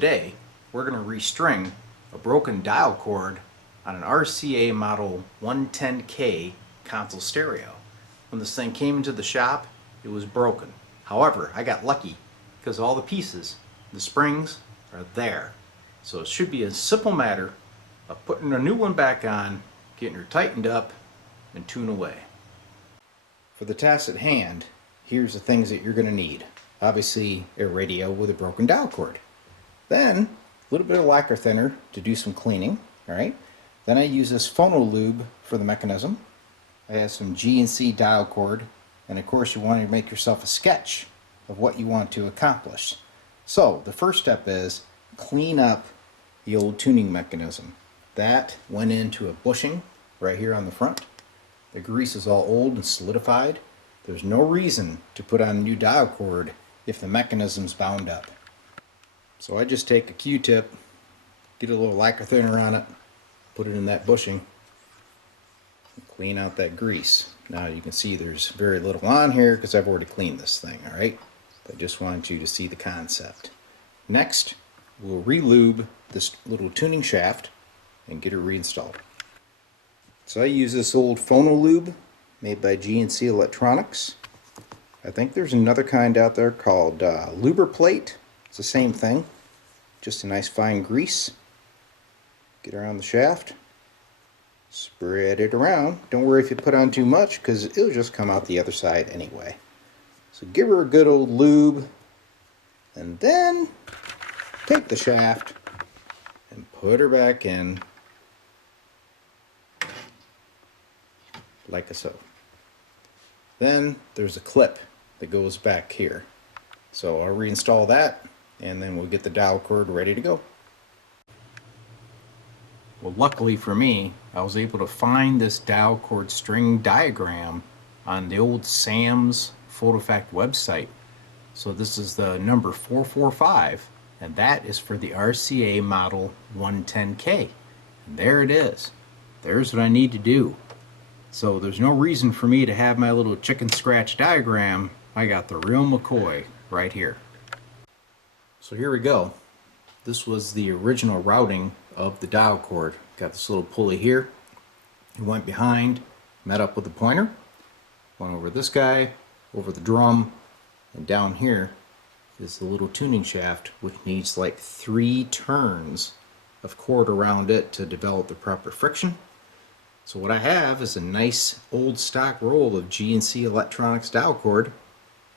Today, we're going to restring a broken dial cord on an RCA model 110K console stereo. When this thing came into the shop, it was broken. However, I got lucky because all the pieces, the springs, are there. So it should be a simple matter of putting a new one back on, getting her tightened up, and tune away. For the task at hand, here's the things that you're going to need. Obviously, a radio with a broken dial cord. Then, a little bit of lacquer thinner to do some cleaning. Alright. Then I use this phono lube for the mechanism. I have some GNC dial cord. And of course, you want to make yourself a sketch of what you want to accomplish. So, the first step is clean up the old tuning mechanism. That went into a bushing right here on the front. The grease is all old and solidified. There's no reason to put on a new dial cord if the mechanism's bound up. So I just take a Q-tip, get a little lacquer thinner on it, put it in that bushing, and clean out that grease. Now you can see there's very little on here because I've already cleaned this thing, alright? I just wanted you to see the concept. Next, we'll re-lube this little tuning shaft and get it reinstalled. So I use this old phono lube made by GNC Electronics. I think there's another kind out there called Lubriplate. It's the same thing, just a nice fine grease. Get around the shaft, spread it around. Don't worry if you put on too much because it'll just come out the other side anyway. So give her a good old lube and then take the shaft and put her back in like so. Then there's a clip that goes back here. So I'll reinstall that and then we'll get the dial cord ready to go. Well, luckily for me, I was able to find this dial cord string diagram on the old Sam's PhotoFact website. So this is the number 445 and that is for the RCA model 110K. And there it is. There's what I need to do. So there's no reason for me to have my little chicken scratch diagram. I got the real McCoy right here. So here we go. This was the original routing of the dial cord. Got this little pulley here. It went behind, met up with the pointer, went over this guy, over the drum, and down here is the little tuning shaft, which needs like 3 turns of cord around it to develop the proper friction. So what I have is a nice old stock roll of GNC Electronics dial cord.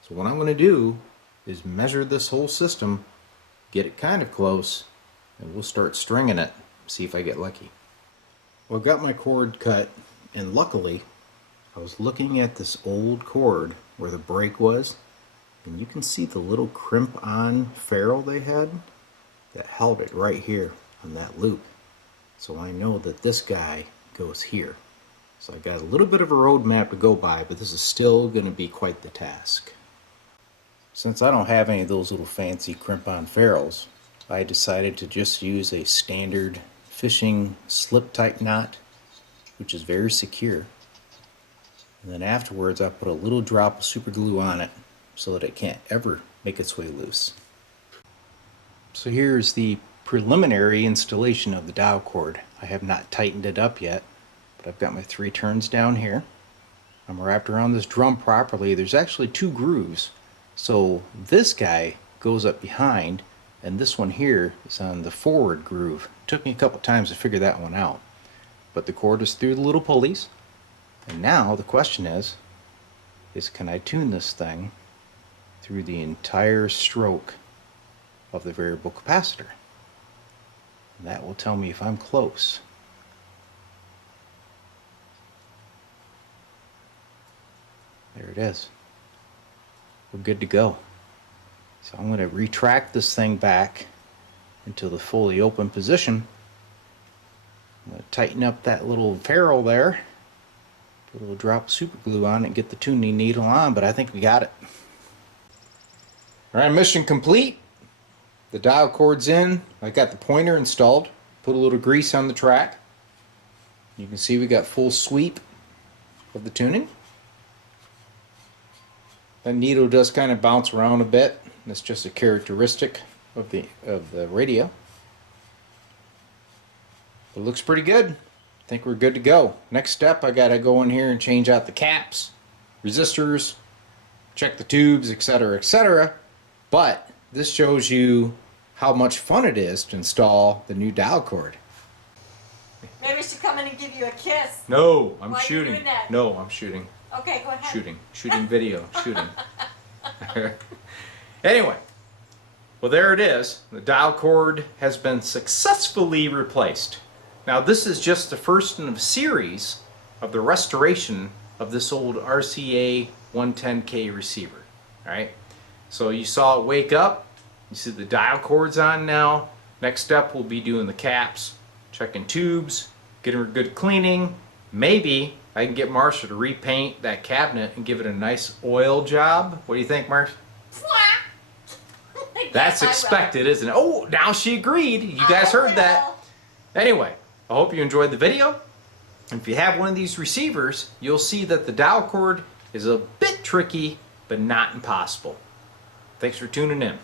So what I'm going to do is measure this whole system, get it kind of close, and we'll start stringing it, see if I get lucky. Well, I've got my cord cut, and luckily I was looking at this old cord where the break was, and you can see the little crimp-on ferrule they had that held it right here on that loop. So I know that this guy goes here. So I got a little bit of a road map to go by, but this is still going to be quite the task. Since I don't have any of those little fancy crimp-on ferrules, I decided to just use a standard fishing slip type knot, which is very secure. And then afterwards I put a little drop of super glue on it so that it can't ever make its way loose. So here's the preliminary installation of the dial cord. I have not tightened it up yet, but I've got my 3 turns down here. I'm wrapped around this drum properly. There's actually 2 grooves. So this guy goes up behind and this one here is on the forward groove. It took me a couple times to figure that one out. But the cord is through the little pulleys. And now the question is can I tune this thing through the entire stroke of the variable capacitor? And that will tell me if I'm close. There it is. We're good to go. So I'm going to retract this thing back into the fully open position. I'm going to tighten up that little ferrule there. Put a little drop of super glue on it and get the tuning needle on, but I think we got it. Alright, mission complete. The dial cord's in. I got the pointer installed. Put a little grease on the track. You can see we got full sweep of the tuning. That needle does kind of bounce around a bit. That's just a characteristic of the radio. It looks pretty good. I think we're good to go. Next step, I gotta go in here and change out the caps, resistors, check the tubes, etc., etc. But this shows you how much fun it is to install the new dial cord. Maybe we should come in and give you a kiss. No, I'm Why are you shooting. doing that? No, I'm shooting. Okay, go ahead. Shooting video, shooting. Anyway, well, there it is. The dial cord has been successfully replaced. Now, this is just the first in a series of the restoration of this old RCA 110K receiver. All right, so you saw it wake up. You see the dial cord's on now. Next step, we'll be doing the caps, checking tubes, getting a good cleaning. Maybe I can get Marcia to repaint that cabinet and give it a nice oil job. What do you think, Marcia? That's expected, isn't it? Oh, now she agreed. You guys heard that. Anyway, I hope you enjoyed the video. And if you have one of these receivers, you'll see that the dial cord is a bit tricky, but not impossible. Thanks for tuning in.